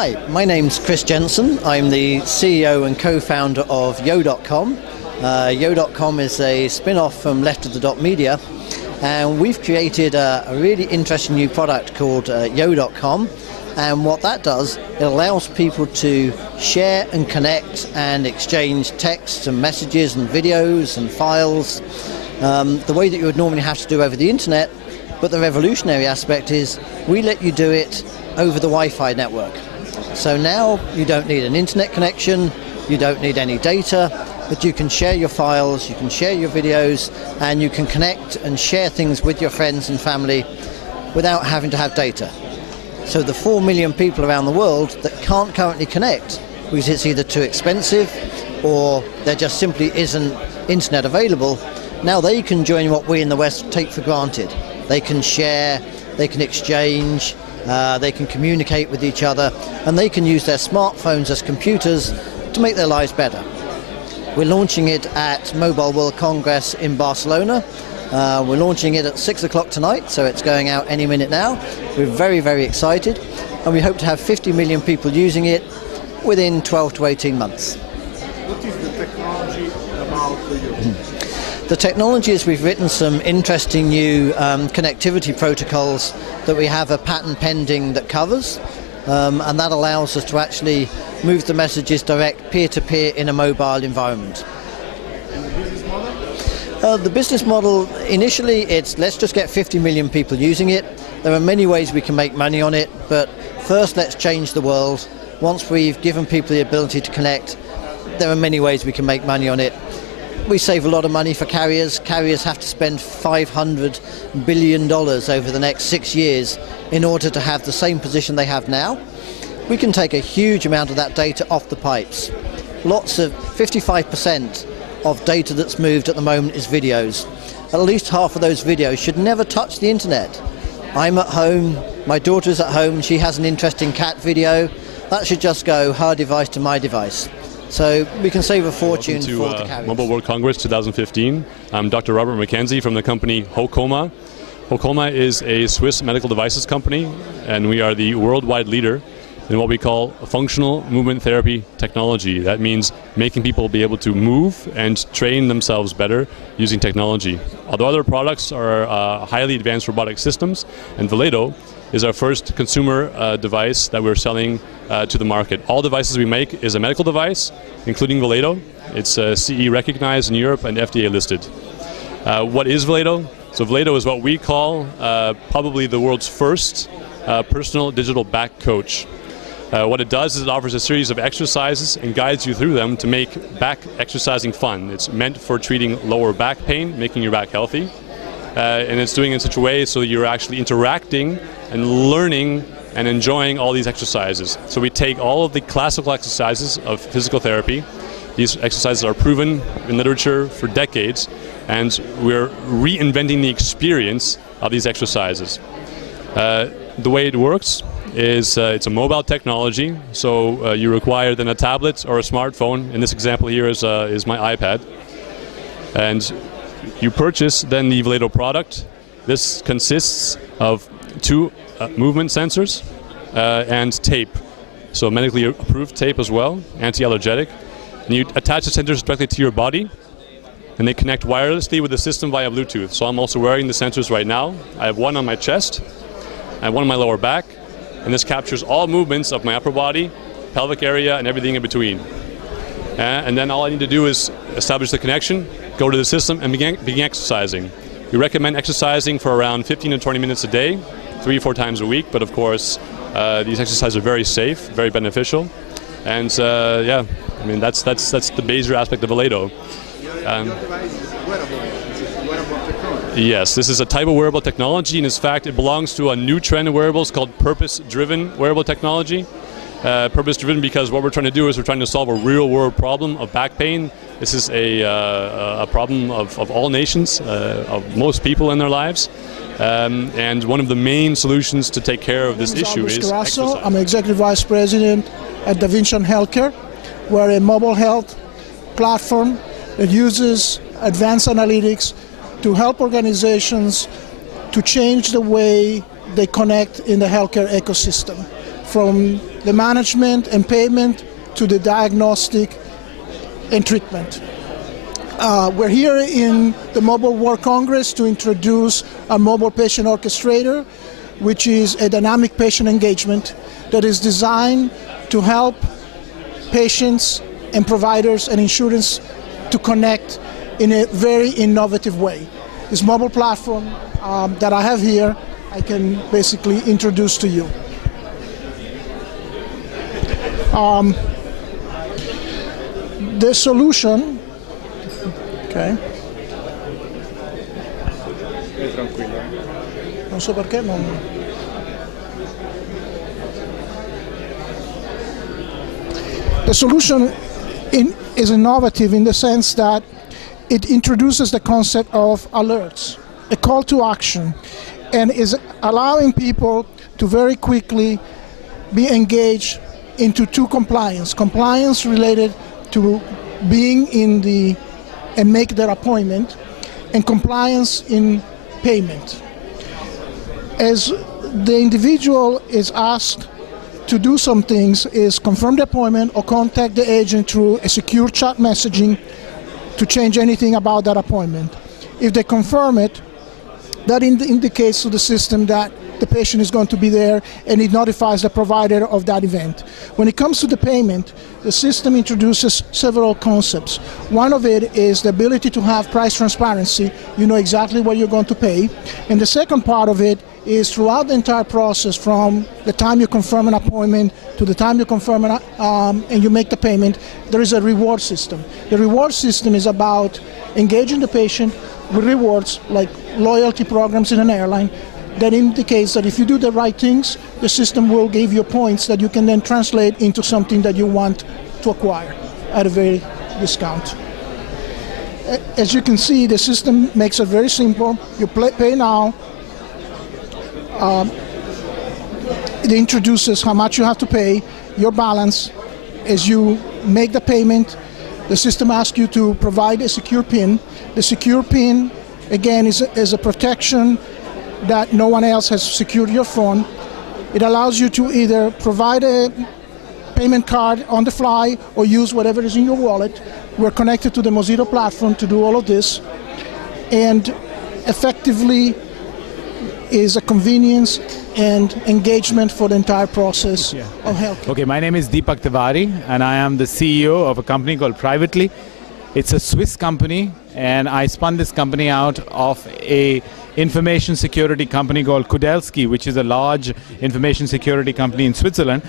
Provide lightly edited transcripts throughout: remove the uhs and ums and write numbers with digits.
Hi, my name's Chris Jensen. I'm the CEO and co-founder of Yo.com. Yo.com is a spin-off from Left of the Dot Media, and we've created a really interesting new product called Yo.com. And what that does, it allows people to share and connect and exchange texts and messages and videos and files the way that you would normally have to do over the internet. But the revolutionary aspect is we let you do it over the Wi-Fi network. So now you don't need an internet connection, you don't need any data, but you can share your files, you can share your videos, and you can connect and share things with your friends and family without having to have data. So the 4 million people around the world that can't currently connect because it's either too expensive or there just simply isn't internet available, now they can join what we in the West take for granted. They can share, they can exchange, they can communicate with each other, and they can use their smartphones as computers to make their lives better. We're launching it at Mobile World Congress in Barcelona. We're launching it at 6 o'clock tonight, so it's going out any minute now. We're very, very excited, and we hope to have 50 million people using it within 12 to 18 months. What is the technology about for you? The technology is we've written some interesting new connectivity protocols that we have a patent pending that covers, and that allows us to actually move the messages direct peer-to-peer in a mobile environment. And the business model? The business model, initially, it's let's just get 50 million people using it. There are many ways we can make money on it, but first let's change the world. Once we've given people the ability to connect, there are many ways we can make money on it. We save a lot of money for carriers. Carriers have to spend $500 billion over the next 6 years in order to have the same position they have now. We can take a huge amount of that data off the pipes. Lots of 55% of data that's moved at the moment is videos. At least half of those videos should never touch the internet. I'm at home, my daughter's at home, she has an interesting cat video. That should just go her device to my device. So we can save a fortune for the carriers. Mobile World Congress 2015. I'm Dr. Robert McKenzie from the company Hocoma. Hocoma is a Swiss medical devices company, and we are the worldwide leader in what we call functional movement therapy technology. That means making people be able to move and train themselves better using technology. Although other products are highly advanced robotic systems, and Lodo is our first consumer device that we're selling to the market. All devices we make is a medical device, including Lodo. It's CE recognized in Europe and FDA listed. What is Lodo? So Lodo is what we call probably the world's first personal digital back coach. What it does is it offers a series of exercises and guides you through them to make back exercising fun. It's meant for treating lower back pain, making your back healthy. And it's doing it in such a way so that you're actually interacting and learning and enjoying all these exercises. So we take all of the classical exercises of physical therapy. These exercises are proven in literature for decades, and we're reinventing the experience of these exercises. The way it works is it's a mobile technology, so you require then a tablet or a smartphone. In this example here is my iPad. And you purchase then the Lodo product. This consists of 2 movement sensors and tape. So medically approved tape as well, anti-allergenic. And you attach the sensors directly to your body, and they connect wirelessly with the system via Bluetooth. So I'm also wearing the sensors right now. I have one on my chest, I have one on my lower back, and this captures all movements of my upper body, pelvic area, and everything in between. And then all I need to do is establish the connection, go to the system, and begin exercising. We recommend exercising for around 15 to 20 minutes a day, 3 or 4 times a week, but of course these exercises are very safe, very beneficial. And yeah, I mean that's the major aspect of Lodo. Your device is wearable. It's wearable technology. Yes, this is a type of wearable technology, and in fact it belongs to a new trend of wearables called purpose-driven wearable technology. Purpose-driven because what we're trying to do is we're trying to solve a real-world problem of back pain. This is a problem of all nations, of most people in their lives. And one of the main solutions to take care of this issue is exercise. I'm Executive Vice President at DaVincian Healthcare. We're a mobile health platform that uses advanced analytics to help organizations to change the way they connect in the healthcare ecosystem. From the management and payment to the diagnostic and treatment. We're here in the Mobile World Congress to introduce a mobile patient orchestrator, which is a dynamic patient engagement that is designed to help patients and providers and insurance to connect in a very innovative way. This mobile platform that I have here, I can basically introduce to you. The solution, okay. Non so perché non. The solution is innovative in the sense that it introduces the concept of alerts, a call to action, and is allowing people to very quickly be engaged into two compliance. Compliance related to being in the and make their appointment, and compliance in payment. As the individual is asked to do some things, is confirm the appointment or contact the agent through a secure chat messaging to change anything about that appointment. If they confirm it, that indicates to the system that the patient is going to be there, and it notifies the provider of that event. When it comes to the payment, the system introduces several concepts. One of it is the ability to have price transparency. You know exactly what you're going to pay. And the second part of it is throughout the entire process, from the time you confirm an appointment to the time you confirm and you make the payment, there is a reward system. The reward system is about engaging the patient with rewards like loyalty programs in an airline that indicates that if you do the right things, the system will give you points that you can then translate into something that you want to acquire at a very discount. As you can see, the system makes it very simple. You pay now. It introduces how much you have to pay, your balance. As you make the payment, the system asks you to provide a secure PIN. The secure PIN, again, is a protection that no one else has secured your phone. It allows you to either provide a payment card on the fly or use whatever is in your wallet. We're connected to the Mozilla platform to do all of this, and effectively is a convenience and engagement for the entire process of healthcare. Okay, my name is Deepak Tiwari, and I am the CEO of a company called Privately. It's a Swiss company, and I spun this company out of a information security company called Kudelski, which is a large information security company in Switzerland.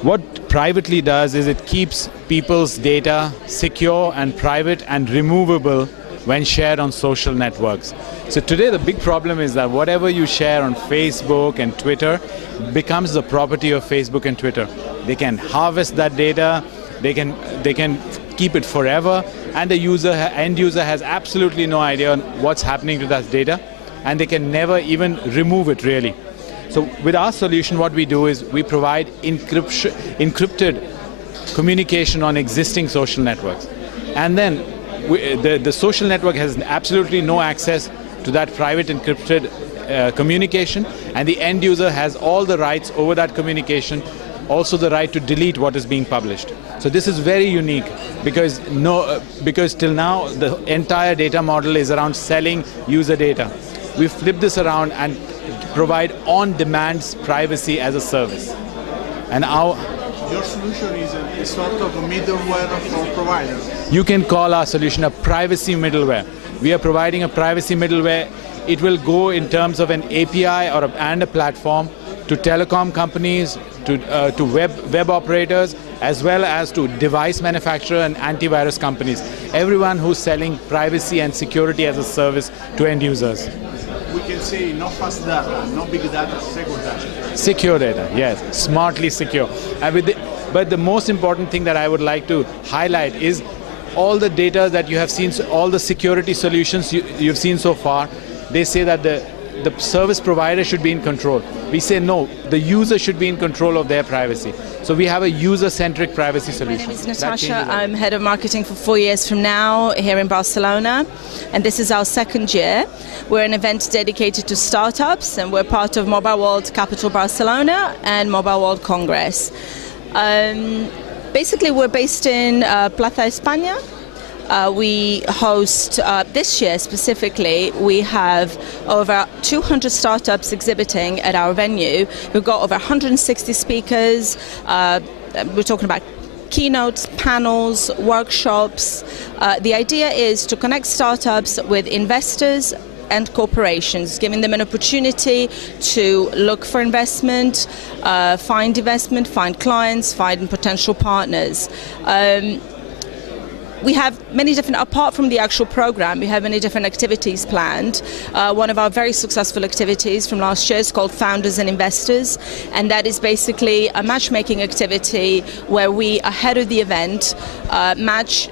What Privately does is it keeps people's data secure and private and removable when shared on social networks. So today the big problem is that whatever you share on Facebook and Twitter becomes the property of Facebook and Twitter. They can harvest that data, they can keep it forever, and the end user has absolutely no idea on what's happening to that data, and they can never even remove it really. So with our solution, what we do is we provide encrypted communication on existing social networks, and then the social network has absolutely no access to that private encrypted communication, and the end user has all the rights over that communication, also the right to delete what is being published. So this is very unique because till now the entire data model is around selling user data. We flip this around and provide on-demand privacy as a service. And your solution is a sort of a middleware for providers. You can call our solution a privacy middleware. We are providing a privacy middleware. It will go in terms of an API and a platform to telecom companies, to web operators, as well as to device manufacturer and antivirus companies. Everyone who's selling privacy and security as a service to end users. We can say no fast data, no big data, secure data. Secure data, yes, smartly secure. But the most important thing that I would like to highlight is all the data that you have seen, all the security solutions you've seen so far, they say that the service provider should be in control. We say no, the user should be in control of their privacy. So we have a user-centric privacy solution. My name is Natasha. I'm head of marketing for 4 years from now here in Barcelona, and this is our second year. We're an event dedicated to startups, and we're part of Mobile World Capital Barcelona and Mobile World Congress. Basically, we're based in Plaza España. We host, this year specifically, we have over 200 startups exhibiting at our venue. We've got over 160 speakers. We're talking about keynotes, panels, workshops. The idea is to connect startups with investors and corporations, giving them an opportunity to look for investment, find clients, find potential partners. We have many different, apart from the actual program, we have many different activities planned. One of our very successful activities from last year is called Founders and Investors, and that is basically a matchmaking activity where we, ahead of the event, match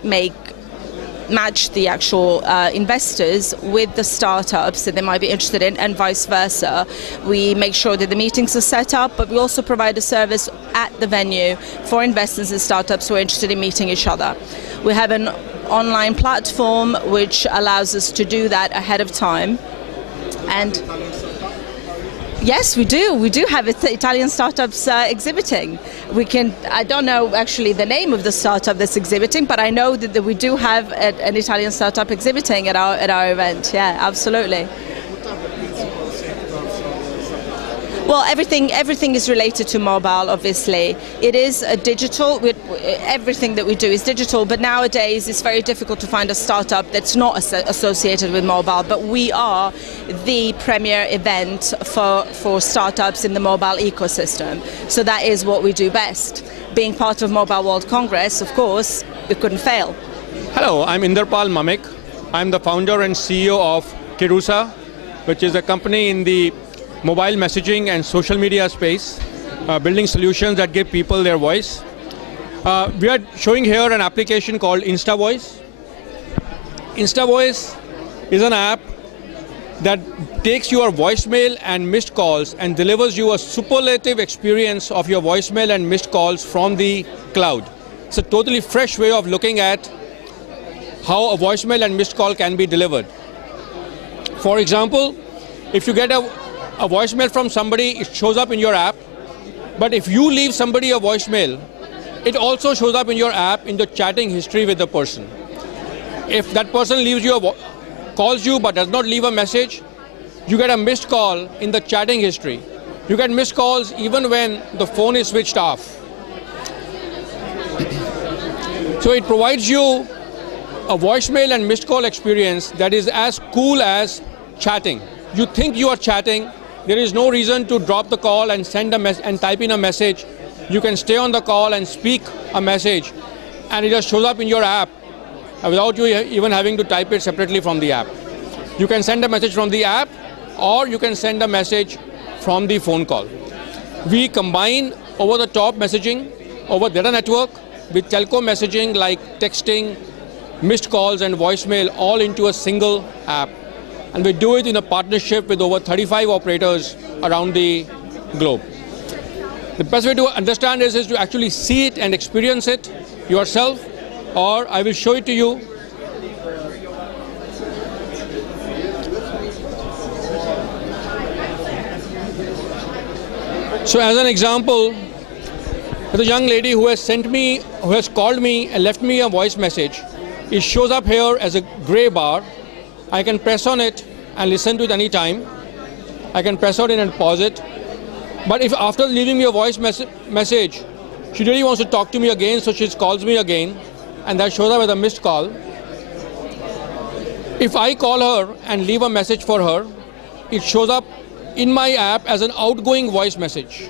the actual investors with the startups that they might be interested in, and vice versa. We make sure that the meetings are set up, but we also provide a service at the venue for investors and startups who are interested in meeting each other. We have an online platform which allows us to do that ahead of time. And yes, we do. We do have Italian startups exhibiting. I don't know actually the name of the startup that's exhibiting, but I know that we do have an Italian startup exhibiting at our event. Yeah, absolutely. Well, everything is related to mobile, obviously. It is a digital, everything that we do is digital, but nowadays it's very difficult to find a startup that's not associated with mobile, but we are the premier event for startups in the mobile ecosystem. So that is what we do best. Being part of Mobile World Congress, of course, we couldn't fail. Hello, I'm Inderpal Mamik. I'm the founder and CEO of Kirusa, which is a company in the mobile messaging and social media space, building solutions that give people their voice. We are showing here an application called InstaVoice. InstaVoice is an app that takes your voicemail and missed calls and delivers you a superlative experience of your voicemail and missed calls from the cloud. It's a totally fresh way of looking at how a voicemail and missed call can be delivered. For example, if you get a voicemail from somebody, it shows up in your app, but if you leave somebody a voicemail, it also shows up in your app in the chatting history with the person. If that person calls you but does not leave a message, you get a missed call in the chatting history. You get missed calls even when the phone is switched off. So it provides you a voicemail and missed call experience that is as cool as chatting. You think you are chatting. There is no reason to drop the call and and type in a message. You can stay on the call and speak a message, and it just shows up in your app without you even having to type it separately from the app. You can send a message from the app, or you can send a message from the phone call. We combine over-the-top messaging over data network with telco messaging like texting, missed calls, and voicemail all into a single app. And we do it in a partnership with over 35 operators around the globe. The best way to understand this is to actually see it and experience it yourself, or I will show it to you. So as an example, there's a young lady who has called me and left me a voice message. It shows up here as a gray bar. I can press on it and listen to it any time. I can press on it and pause it. But if after leaving me a voice message, she really wants to talk to me again, so she calls me again, and that shows up as a missed call. If I call her and leave a message for her, it shows up in my app as an outgoing voice message.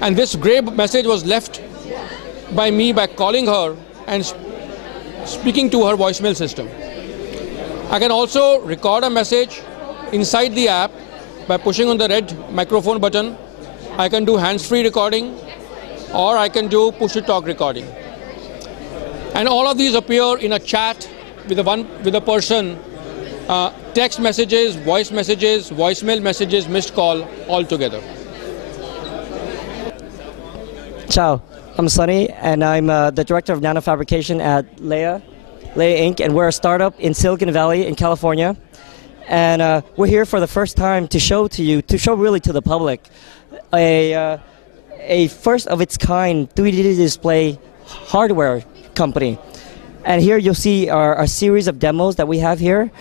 And this gray message was left by me by calling her and speaking to her voicemail system. I can also record a message inside the app by pushing on the red microphone button. I can do hands-free recording, or I can do push-to-talk recording. And all of these appear in a chat with a person text messages, voicemail messages, missed call, all together. Ciao, I'm Sunny, and I'm the director of nanofabrication at Leia Ink, and we're a startup in Silicon Valley in California. And we're here for the first time to show really to the public, a first of its kind 3D display hardware company. And here you'll see our series of demos that we have here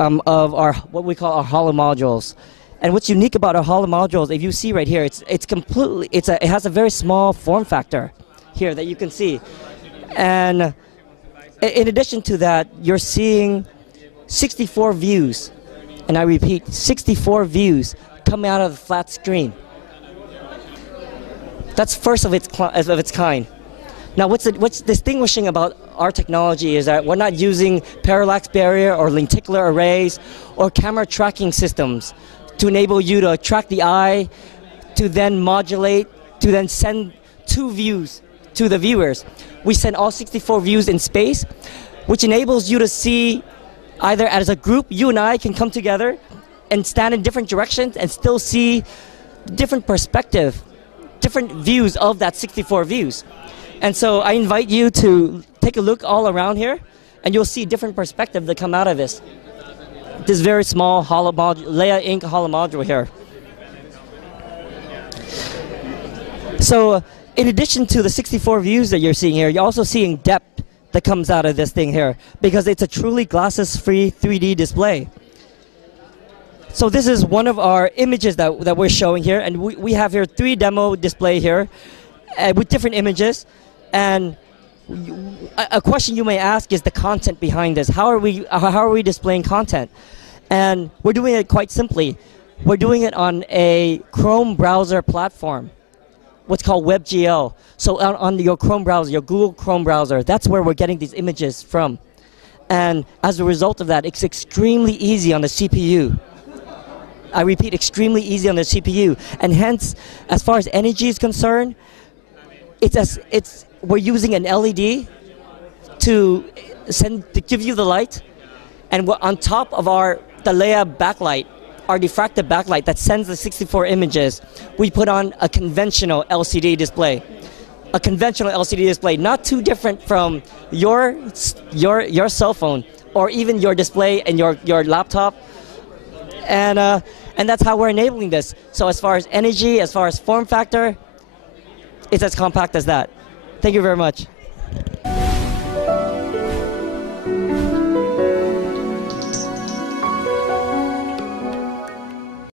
of our what we call our holo modules. And what's unique about our holo modules, if you see right here, it has a very small form factor here that you can see. And in addition to that, you're seeing 64 views, and I repeat, 64 views coming out of the flat screen. That's first of its kind. Now, what's distinguishing about our technology is that we're not using parallax barrier or lenticular arrays or camera tracking systems to enable you to track the eye, to then modulate, to then send 2 views to the viewers. We send all 64 views in space, which enables you to see either as a group, you and I can come together and stand in different directions and still see different perspective, different views of that 64 views. And so I invite you to take a look all around here, and you'll see different perspective that come out of this. This very small holo module, Leia Ink holo module here. So in addition to the 64 views that you're seeing here, you're also seeing depth that comes out of this thing here, because it's a truly glasses-free 3D display. So this is one of our images that we're showing here, and we have here 3 demo display here with different images. And a question you may ask is the content behind this. How are we displaying content? And we're doing it quite simply. We're doing it on a Chrome browser platform, what's called WebGL. So on your Chrome browser, your Google Chrome browser, that's where we're getting these images from. And as a result of that, it's extremely easy on the CPU. I repeat, extremely easy on the CPU. And hence, as far as energy is concerned, we're using an LED to give you the light, and we're on top of the Leia backlight, our diffractive backlight that sends the 64 images. We put on a conventional LCD display, not too different from your cell phone or even your display and your laptop, and that's how we're enabling this. So as far as energy, as far as form factor, it's as compact as that. Thank you very much.